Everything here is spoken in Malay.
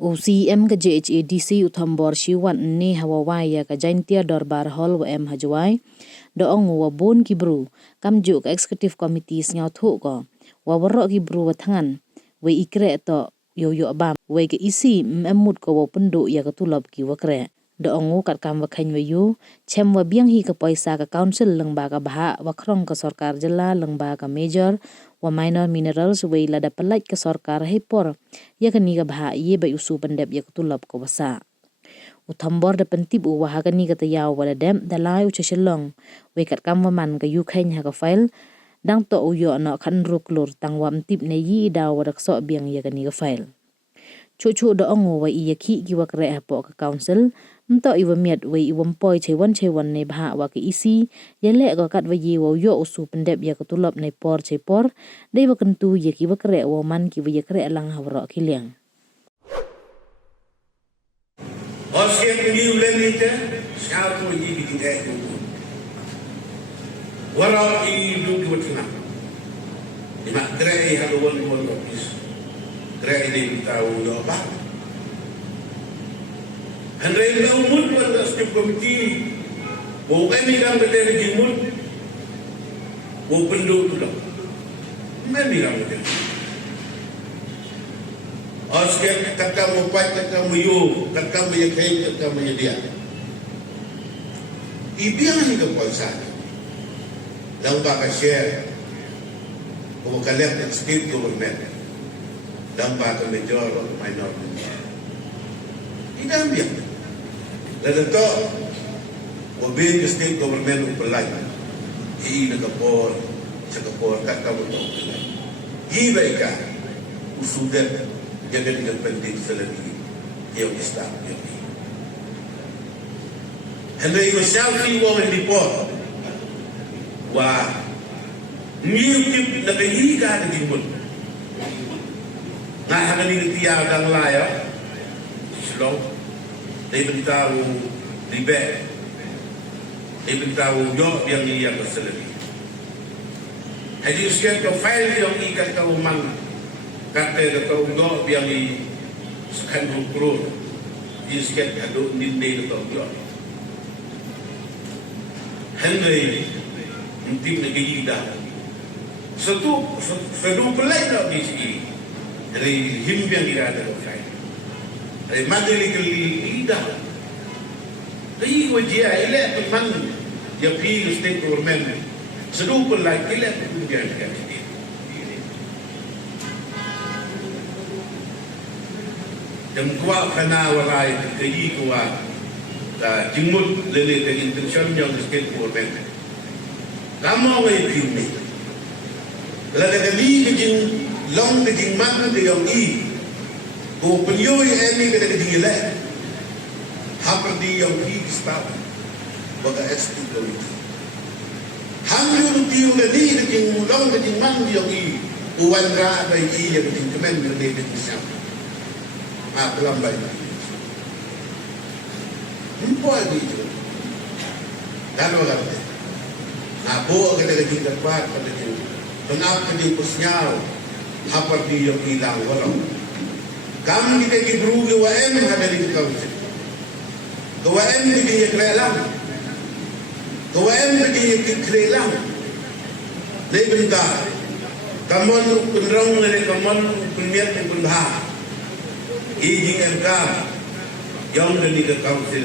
OCM ke JHADC Uthambor Shiwan ni hawawaya ka Jaintia Dorbar Hall wa em hajwai doong wa bon kibru kamju ka executive committee ngau thu ko wa warok kibru wa thangan we ikre to yo bam we ke isi memut ko wa pendu ya ka tulab ki wa kre doong kat kam wa khain we yu chem wa biang hi ka paisa ka council lengba ka baha wa khrong ka sarkar jilla lengba ka major wa minor minerals we la da pelait ka sarkar hepor ya ka ni ka baha ye ba usu pendep ya ka tulab ko basa Uthambor da pentip u wa ka ni ka tayaw wala dem da lai u cheshelong we kat kam wa man ka yu khain ha ka file dang to u yo no khan ruklur tang wa mtip ne yi da wa dak so biang ya ka ni ka file chu da ongo wa i yakhi ki wa kre ha po ka council mto i wa miat we i wampoi chewan ne bha wa ki isi yele ko kat wa yi wa yo usu pendep ya ka tulap nei por chepor dei wa kentu ye ki wa kre wa man ki wa ye kre lang ha ro ki leng Osiem ni ulenite satu yi di kita itu wala i du ki watina ina kre i ha won office kre i di tahu do ba Andai ni umur pun tak setiap komiti, bukan ni kan betul ni umur, bukan dulu lah, mana yang betul? Asyik kata mupai kata muyu, kata muyakai kata muyadia. Ibiang ni kepuasan, lambat share, bukan state government, lambat major atau minor. Tidak ambil. Lalu tu, wabin state government upelai, ini negapor, cakapor, kata betul upelai. Ini baiklah, usulan jaga dengan penting selagi yang istam yang ini. Hendak yourself ni wong report, wah, new tip nak ini kan ada jimun. Nah, hanya ni tiada orang lain, slow. Dia beritahu ribet. Dia beritahu job yang dia berselari. Jadi sekian profil yang ikan kau man kata kau job yang ni sekian rukrut. Dia sekian aduk nilai kau job. Henry mungkin negeri dah. Satu pelai dah di sini. Dari him yang dia ada profil. Dari madri kali ida, tapi wajah elak teman yang pilih state government, serupa lagi elak kemudian kan ini. Jemkuat kena walai kaji kuat, jemut lele dengan intention yang state government. Kamu awak pilih, lalu kali kejing long kejing mana dia yang Kau penyoi ini kita ketinggalan. Hampir yang start baga ST committee. Hampir tiung ni keting ulang keting man yang uwan ra bai yang keting kemen yang ni disam. Pelam bai. Impoi itu. Dan orang ni. Bo kita keting dapat keting. Kenapa keting pusnyau? Hampir yang hilang walau. Kami kita kibru ke WM ada di council. Ke WM dia kerelang. Ke WM dia kerelang. Lebenda. Kamu penrong le kamu penmiat penbah. Ijing MK yang ada di council.